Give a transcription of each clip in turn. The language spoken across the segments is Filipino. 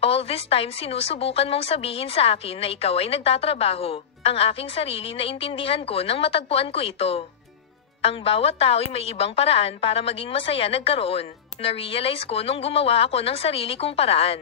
All this time sinusubukan mong sabihin sa akin na ikaw ay nagtatrabaho. Ang aking sarili na intindihan ko nang matagpuan ko ito. Ang bawat tao ay may ibang paraan para maging masaya nagkaroon. Na-realize ko nung gumawa ako ng sarili kong paraan.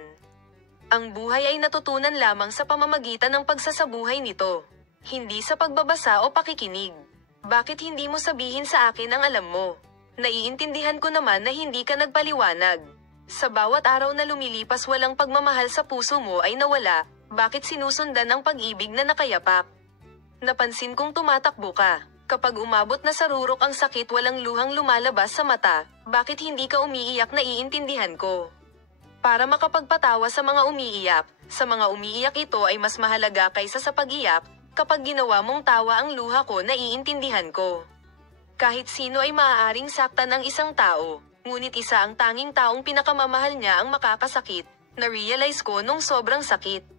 Ang buhay ay natutunan lamang sa pamamagitan ng pagsasabuhay nito. Hindi sa pagbabasa o pakikinig. Bakit hindi mo sabihin sa akin ang alam mo? Naiintindihan ko naman na hindi ka nagpaliwanag. Sa bawat araw na lumilipas walang pagmamahal sa puso mo ay nawala, bakit sinusundan ang pag-ibig na nakayapak? Napansin kong tumatakbo ka. Kapag umabot na sa rurok ang sakit walang luhang lumalabas sa mata, bakit hindi ka umiiyak na iintindihan ko? Para makapagpatawa sa mga umiiyak ito ay mas mahalaga kaysa sa pag-iyak, kapag ginawa mong tawa ang luha ko naiintindihan ko. Kahit sino ay maaaring saktan ng isang tao, ngunit isa ang tanging taong pinakamamahal niya ang makakasakit, na-realize ko nung sobrang sakit.